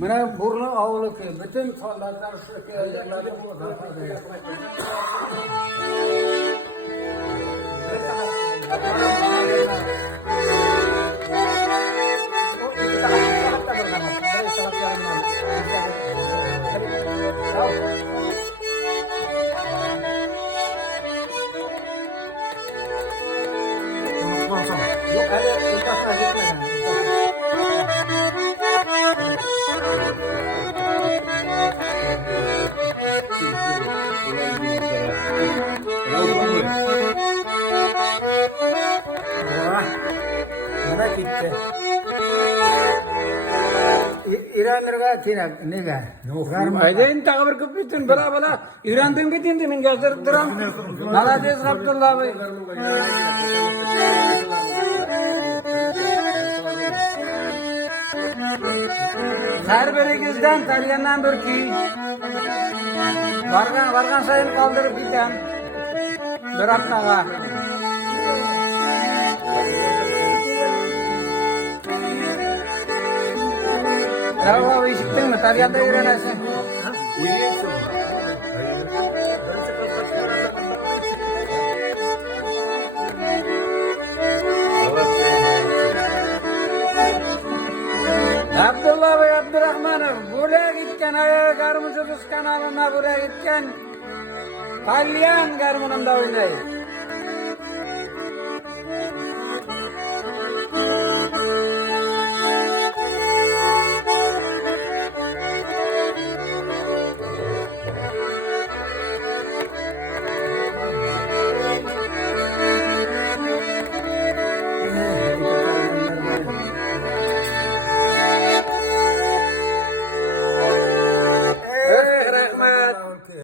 Mana burnu avluki, bütün fallardan şu yerlerde bu tarafta. Yok, ada lepasnya gitmeden. Wah, mana gitti? İranlarga tinak nega? Aydayn tagı bir köp bitin bala İrandan gitindi men gezdirip duram. Malades Abdullah bey. Her birigizden tanıyandan bir ki vargan sayın kaldırıp giden bir aptaga. Bravo, işittin mi? Tabiatta öğrenersin. Abdullah Bey Abdurrahmanov buraya gitken ayağı garmıcı kız kanalına buraya gitken Palyan garmınında oynayın.